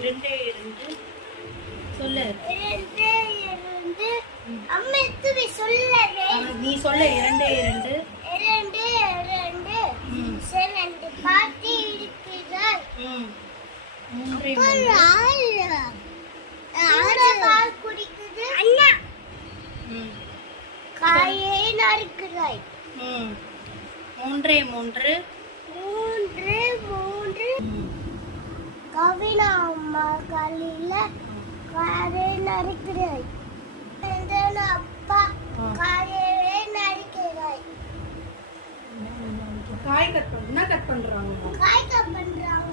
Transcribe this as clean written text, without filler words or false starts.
இரண்டே இரண்டு சொல்லு. இரண்டே இரண்டு அம்மா துவி சொல்லவே. நீ சொல்ல இரண்டே இரண்டு. இரண்டே இரண்டு செவந்து பாட்டி இருக்கிறாய். மூன்றே மூன்று பால் குடிக்குது அண்ணா. காயை நறுக்கிறாய். மூன்றே மூன்று மூன்று மூன்று கவினா அம்மா காலையில காயை நறுக்கிறாய். அப்பா காயவே நறுக்கிறாய். காய் கட் பண்ண கட் பண்றாங்க. காய் கட் பண்றாங்க.